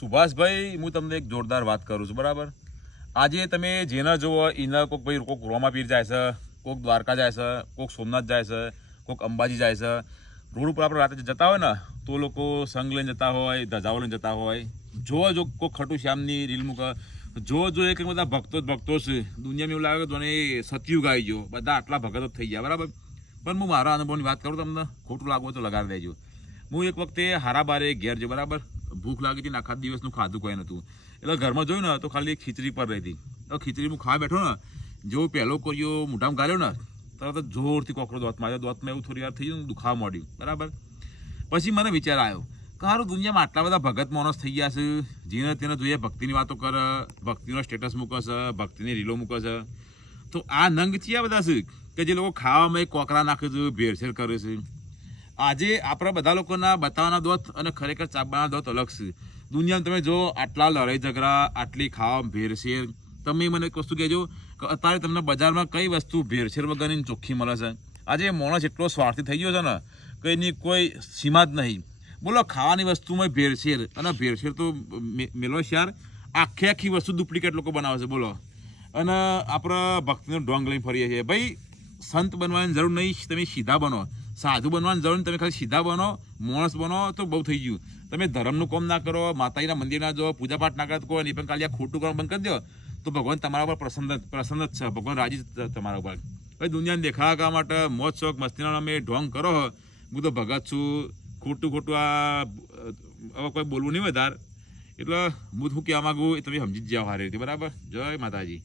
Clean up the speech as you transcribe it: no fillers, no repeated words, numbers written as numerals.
સુભાષભાઈ, હું તમને એક જોરદાર વાત કરું છું, બરાબર? આજે તમે જેને જુઓ એને કોઈક ભાઈ કોઈક રોમાપીર જાય છે, કોઈક દ્વારકા જાય છે, કોઈક સોમનાથ જાય છે, કોઈક અંબાજી જાય છે. રોડ ઉપર આપણે રાતે જતા હોય ને તો લોકો સંગ લઈને જતા હોય, ધજાઓ લઈને જતા હોય. જો કોઈક ખટું શ્યામની રીલ મૂકે, જો એક બધા ભક્તો જ ભક્તો છે. દુનિયામાં એવું લાગે કે તને સતયુગ આવી ગયો, બધા આટલા ભગતો થઈ ગયા, બરાબર? પણ હું મારા અનુભવની વાત કરું, તમને ખોટું લાગવું તો લગાડી દેજો. હું એક વખતે હારાબારે ઘેર જો, બરાબર? ભૂખ લાગી હતી ને આખા દિવસનું ખાધું કોઈ નહોતું, એટલે ઘરમાં જોયું ને તો ખાલી ખીચડી પર રહી હતી. તો ખીચડી હું ખાવા બેઠો ને, જો પહેલો કોરિયો મોઢામાં ગાળ્યો ને તરત જોરથી કોકરો દોતમાં આવ્યો. દોતમાં એવું થોડી વાર થઈ ગયું, દુખાવા માંડ્યું, બરાબર? પછી મને વિચાર આવ્યો કે હારું દુનિયામાં આટલા બધા ભગત માણસ થઈ ગયા છે, જેને તેને જોઈએ ભક્તિની વાતો કરે, ભક્તિનો સ્ટેટસ મૂકે છે, ભક્તિની રીલો મૂકે છે. તો આ નંગ છે આ બધા છે કે જે લોકો ખાવામાં કોકરા નાખે છે, ભેળસેળ કરે છે. આજે આપણા બધા લોકોના બતાવવાના દોત અને ખરેખર ચાબવાના દોત અલગ છે. દુનિયામાં તમે જો આટલા લડાઈ ઝઘડા, આટલી ખાવા ભેળસેળ. તમે મને એક વસ્તુ કહેજો કે અત્યારે તમને બજારમાં કઈ વસ્તુ ભેળસેળ વગરની ચોખ્ખી મળે છે? આજે માણસ એટલો સ્વાર્થી થઈ ગયો છે ને કે એની કોઈ સીમા જ નહીં. બોલો, ખાવાની વસ્તુમાં ભેળસેળ, અને ભેળસેળ તો મેલો યાર, આખી વસ્તુ ડુપ્લિકેટ લોકો બનાવે છે, બોલો. અને આપણે ભક્તિનો ઢોંગ લઈને ફરીએ છીએ. ભાઈ, સંત બનવાની જરૂર નહીં, તમે સીધા બનો. સાધુ બનવાની જરૂર, તમે ખાલી સીધા બનો, માણસ બનો તો બહુ થઈ ગયું. તમે ધર્મનું કામ ના કરો, માતાજીના મંદિર ના જાઓ, પૂજાપાઠ ના કરો, નહીં પણ ખાલી આ ખોટું કામ બંધ કરી દો તો ભગવાન તમારા ઉપર પ્રસન્ન જ છે. ભગવાન રાજી તમારા ઉપર. ભાઈ, દુનિયાને દેખાવા કરવા માટે મોજ શોખ મસ્તીના નામે ઢોંગ કરો. હું તો ભગત છું, ખોટું આ હવે કોઈ બોલવું નહીં વધારે. એટલે હું શું કહેવા માગું એ તમે સમજી જ જાઓ સારી રીતે, બરાબર? જય માતાજી.